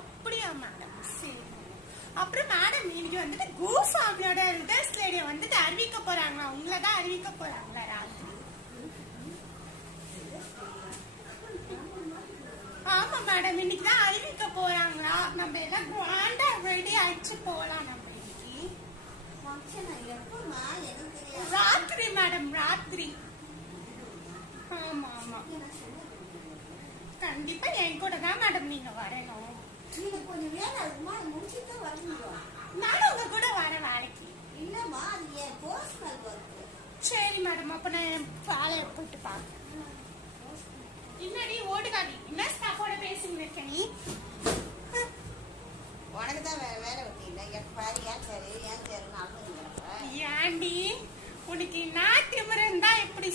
அப்படியா மேடம்? சரி. அப்புறம் மேடம் இன்னைக்கு வந்துட்டு கோசாமியோட ரிதர்ஸ் லேடியை வந்துட்டு அறிவிக்க போறாங்களா? உங்களை தான் அறிவிக்க போறாங்களா ராத்திரி? ஆமா மேடம், இன்னைக்கு தான் அறிவிக்க போறாங்களா? நம்ம எல்லாம் கிராண்டா ரெடி ஆயிடுச்சு போலாம். நம்ம இன்னைக்கு ராத்திரி மேடம், ராத்திரி. ஆமா ஆமா, கண்டிப்பா என் கூட தான் மேடம் நீங்க வரணும். நானும் உங்க கூட வர வேலைக்கு. சரி மேடம், அப்ப நான் வேலையை போயிட்டு பாக்க. இன்னடி ஓடுகாடி என்ன ஸ்டாஃபோட பேசிட்டு இருக்க நீ? உனக்குதான் வேலை வெட்டி இல்லை. பாரு ஏன் சரி ஏன் சரி ஏண்டி உனக்கு நான் திமிரன் தான் எப்படி